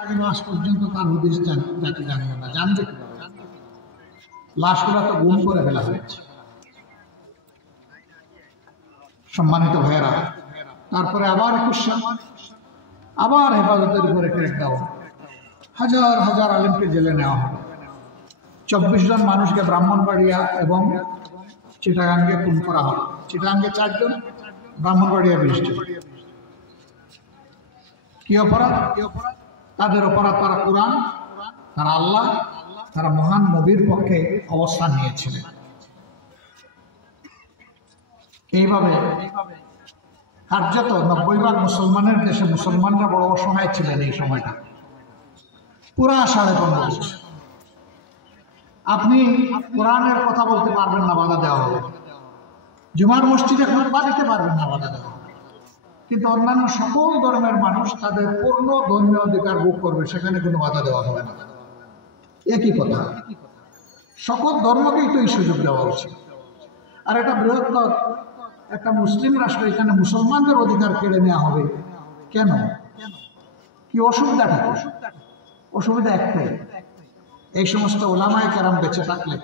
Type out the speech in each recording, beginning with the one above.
আগে মাস পর্যন্ত তার হদিস জাতি জানবে না, জানবে কিভাবে? লাশগুলা তো গুম করে ফেলা হয়েছে। সম্মানিত ভাইয়েরা, তারপরে আবার 21 সাল আবার হেফাজতের উপরে ক্র্যাকডাউন, হাজার হাজার আলেমকে জেলে নেওয়া হলো। 24 জন মানুষকে ব্রাহ্মণবাড়িয়া এবং চিটাগাঙ্গে খুন করা হলো। চিটাগাঙ্গে 4 জন, ব্রাহ্মণবাড়িয়া 20 জন। কি অপরাধ? তাদের অপরাধ, তারা কোরআন, তারা আল্লাহ, তারা মহান নবীর পক্ষে অবস্থান নিয়েছিলেন। এইভাবে কার্যত 90 ভাগ মুসলমানের দেশে মুসলমানরা বড় অসহায় ছিলেন এই সময়টা, পুরা 15.5 বছর। আপনি কোরআনের কথা বলতে পারবেন না, বাধা দেওয়া হবে। জুমার মসজিদে খুতবা দিতে পারবেন না, বাধা দেওয়া হবে। কিন্তু অন্যান্য সকল ধর্মের মানুষ তাদের পূর্ণ ধর্মীয় অধিকার ভোগ করবে, সেখানে কোনো বাধা দেওয়া হবে না। একই কথা, সকল ধর্মকেই তো এই সুযোগ দেওয়া উচিত। আর এটা বৃহত্তর একটা মুসলিম রাষ্ট্র, এখানে মুসলমানদের অধিকার কেড়ে নেওয়া হবে কেন? কি অসুবিধাটা? অসুবিধা একটাই, এই সমস্ত ওলামায়ে কেরাম বেঁচে থাকলে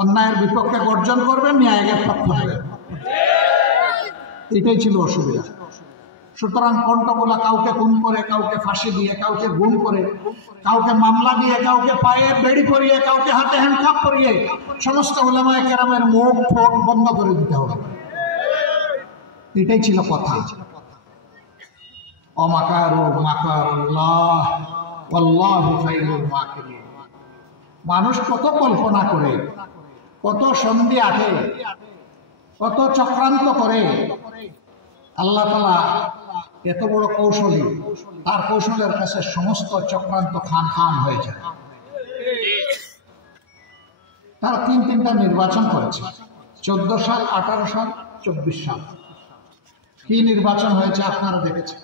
অন্যায়ের বিপক্ষে গর্জন করবেন, ন্যায়ের পক্ষ নেবেন। এটাই ছিল অসুবিধা। সুতরাং কণ্ঠগুলা কাউকে খুন করে, কাউকে ফাঁসি দিয়ে, কাউকে গুম করে, কাউকে মামলা দিয়ে, কাউকে পায়ে বেড়ি পরিয়ে, কাউকে হাতে হ্যান্ডকাপ করিয়ে সমস্ত উলামায়ে কেরামের মুখ ফোক বন্ধ করে দিতে হবে। এটাই ছিল কথা। অমাকারু মাকারুল্লাহ ওয়াল্লাহু খায়রুল মাকিরিন। মানুষ কত কল্পনা করে, কত সন্ধি আঁটে, কত চক্রান্ত করে, আল্লাহ তাআলা এত বড় কৌশলী, তার কৌশলের কাছে সমস্ত চক্রান্ত খান খান হয়ে যায়। তারা 3টা নির্বাচন করেছে, 14 সাল, 18 সাল, 24 সাল। কি নির্বাচন হয়েছে আপনারা দেখেছেন,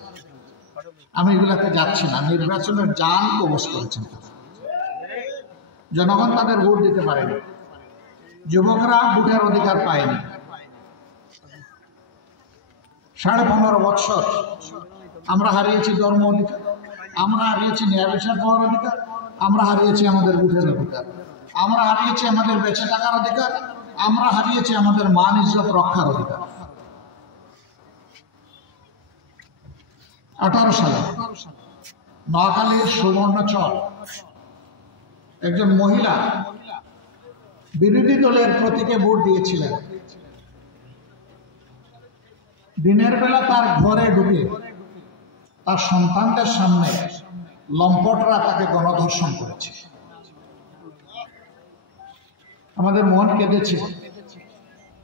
আমি এগুলাতে যাচ্ছি না। নির্বাচনের জান কবজ করেছেন, জনগণ তাদের ভোট দিতে পারেনি, যুবকরা ভোটের অধিকার পায়নি। 15.5 বছর আমরা হারিয়েছি ধর্ম অধিকার, আমরা হারিয়েছি ন্যায় বিচার পাওয়ার অধিকার, আমরা হারিয়েছি আমাদের ভোটের অধিকার, আমরা হারিয়েছি আমাদের বেঁচে থাকার অধিকার, আমরা হারিয়েছি আমাদের মান ইজ্জত রক্ষার অধিকার। 18 সালে নোয়াখালীর সুবর্ণচর একজন মহিলা বিরোধী দলের প্রতীকে ভোট দিয়েছিলেন। দিনের বেলা তার ঘরে ঢুকে তার সন্তানদের সামনে লম্পটরা তাকে গণধর্ষণ করেছে। আমাদের মন কেঁদেছে,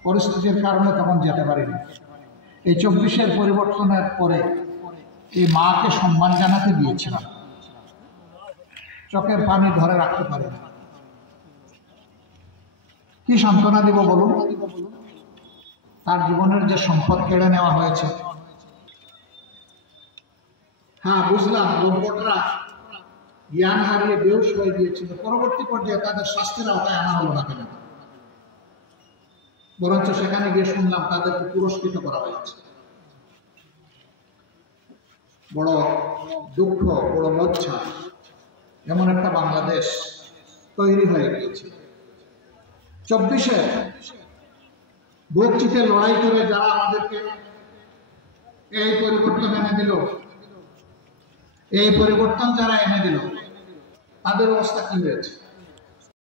পরিস্থিতির কারণে তখন যেতে পারিনি। এই 24-এর পরিবর্তনের পরে এই মাকে সম্মান জানাতে গিয়েছিলাম, চোখের পানি ধরে রাখতে পারিনি। কি সান্ত্বনা দিব বলুন? তার জীবনের যে সম্পদ কেড়ে নেওয়া হয়েছে। হ্যাঁ, বুঝলাম লম্পটরা জ্ঞান হারিয়ে বেহুশ হয়ে গিয়েছিল, পরবর্তী পর্যায়ে তাদের শাস্তির আওতায় আনা হলো না কেন? বরঞ্চ সেখানে গিয়ে শুনলাম তাদেরকে পুরস্কৃত করা হয়েছে। বড় দুঃখ, বড় লজ্জা, এমন একটা বাংলাদেশ তৈরি হয়ে গিয়েছে। 24-এ বুক চিতে লড়াই করে যারা আমাদেরকে এই পরিবর্তন এনে দিল, এই পরিবর্তন যারা এনে দিল, তাদের অবস্থা কি হয়েছে?